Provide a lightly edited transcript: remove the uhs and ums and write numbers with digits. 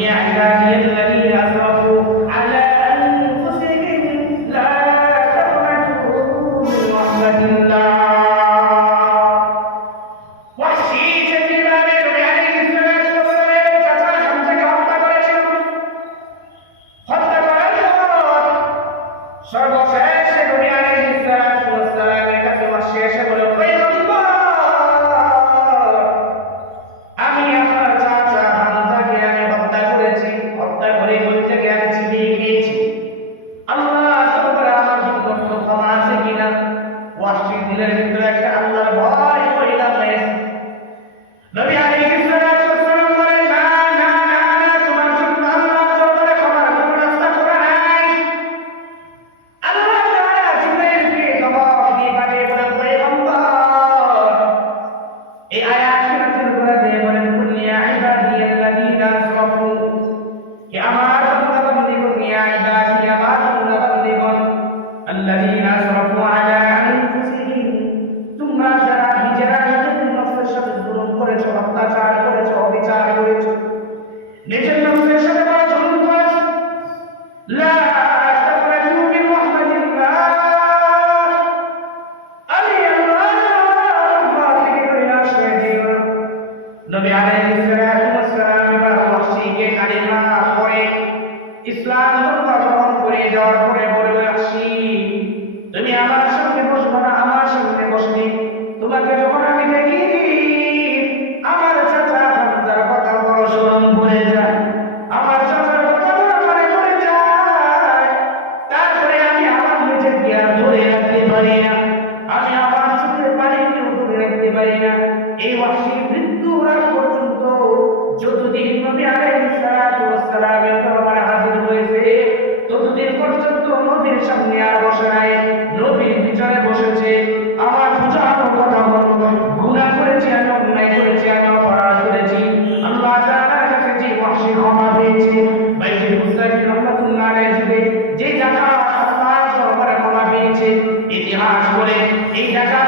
يا عبادي الذين أسرفوا على أنفسهم لا تقنطوا من رحمة الله ওয়াহশী যেভাবে নবী আলাইহিস সালাতু ওয়াস সালামের চাচা হামজাকে হত্যা করেছিল, হত্যা করার পর সর্বশেষ নবী আলাইহিস সালাতু ওয়াস সালামের কাছে ওয়াহশী এসে বলল, পয়গম্বর, আমি আমার চাচা হামজাকে আমি হত্যা করেছি, হত্যা করে কলিজাকে আমি চিবিয়ে খেয়েছি। আল্লাহ তাআলা আমার জন্য ক্ষমা আছে কিনা? ওয়াহশীর দিলের ভিতরে একটা আল্লাহর ভয় পয়দা হয়েছে। নবী আলাইহিস সালাতু ওয়াস সালাম বলেন, না না না না, তোমার জন্য আল্লাহর দরবারে ক্ষমার কোনো রাস্তা খোলা নাই। আল্লাহ তাআলা জিবরাইলকে জবাব দিয়ে পাঠিয়ে বলেন, পয়গম্বর, এই আয়াত নাযিল করে দিয়ে বলেন, কুল ইয়া ইবাদিয়াল্লাযীনা আসরাফু, হে আমার বান্দাগণ, ইয়া ইবাদি, আমার বান্দাগণ, আল্লাযীনা আসরাফু আলা আনফুসিহিম, তোমরা যারা নিজেরা নিজেদের নফসের সাথে জুলুম করেছো, অত্যাচার করেছো, অবিচার করেছো, নিজের নফসের সাথে বড় জুলুম করেছো, লা তাকনাতু মিন রাহমাতিল্লাহ, আমি আল্লাহ রহমত থেকে নিরাশ হয়ে যেও না। নবী আলাইহিস সালাতু ওয়াস সালাম এবার ওয়াহশীকে কালিমা পড়ে ইসলাম ধর্ম গ্রহণ করে যাওয়ার পরে বলে, ওয়াহশী, তুমি আমার সঙ্গে বসবে না, আমার সঙ্গে বসবে। তোমাকে যখন আমি দেখি আমার চাচা হামজার কথা বড় স্মরণ পড়ে যায়, আমার চাচার কথা বড় মনে পড়ে যায়। তারপরে আমি আমার নিজেকে আর ধরে রাখতে পারি না, আমি আমার চোখের পানিকেও ধরে রাখতে পারি না। এই ওয়াহশীর মৃত্যুর আগ পর্যন্ত যতদিন নবী আলাইহিস সালাতু ওয়াস সালামের দরবারে হাজির হয়েছে, ততদিন পর্যন্ত নবীর সামনে আর বসে নাই, নবীর পিছনে বসেছে। আমার বুঝানো কথা বলবো, গুনাহ করেছি আমি, অন্যায় করেছি আমি, অপরাধ করেছি, আল্লাহ তাআলার কাছে যে ওয়াহশী ক্ষমা পেয়েছে, বাইতুল মুসাফির রহমাতুল্লাহ আলাইহি যুগে যে টাকা আল্লাহর দরবারে ক্ষমা পেয়েছে, ইতিহাস বলে এই টাকা